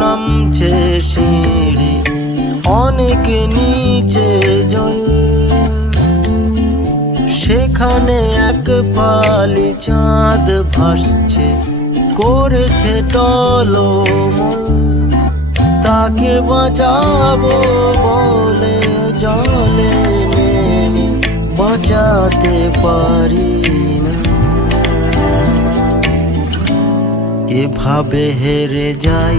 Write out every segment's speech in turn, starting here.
নামছে সিঁড়ি অনেক নিচে জল। সেখানে এক পালি চাঁদ ভাসছে, করেছে টলমল। তাকে বাঁচাবো বলে জলে বাঁচাতে পারি না। এভাবে হেরে যাই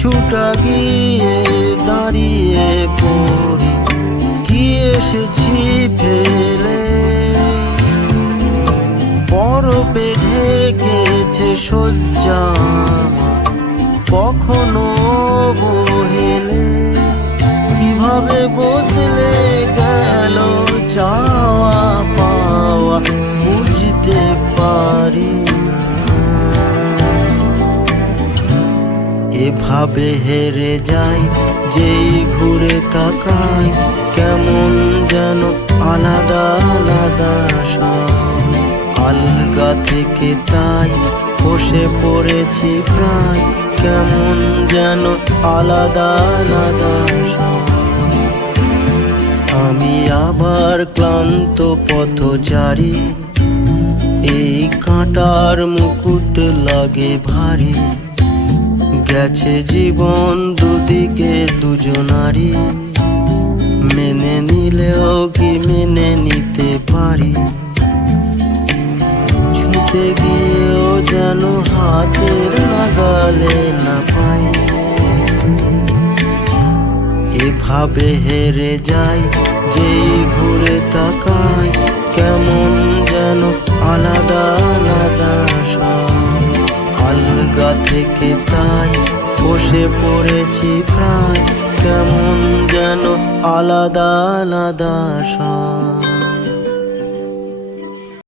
কিছুটা গিয়ে দাঁড়িয়ে পড়ি। কি এসেছি ফেলে? বরফে ঢেকেছে আমার, কখনো বহেলে কীভাবে বদলে গেল চাওয়া পাওয়া বুঝতে পারি। এভাবে হেরে যাই, যেই ঘুরে তাকাই, কেমন যেন আলাদা আলাদা সব। আলগা থেকে তাই বসে পড়েছি প্রায়, কেমন যেন আলাদা আলাদা আমি আবার ক্লান্ত পথচারী, এই কাঁটার মুকুট লাগে ভারী। গেছে জীবন দুদিকে দুজনারই। মেনে নিলেও কি মেনে নিতে পারি? ছুঁতে গিয়েও যেন হাতের নাগালে না পাই। এভাবে হেরে যাই, যেই ঘুরে তাকাই, কেমন যেন আলাদা আলাদা থেকে তাই বসে পড়েছি প্রায়। কেমন যেন আলাদা আলাদা সব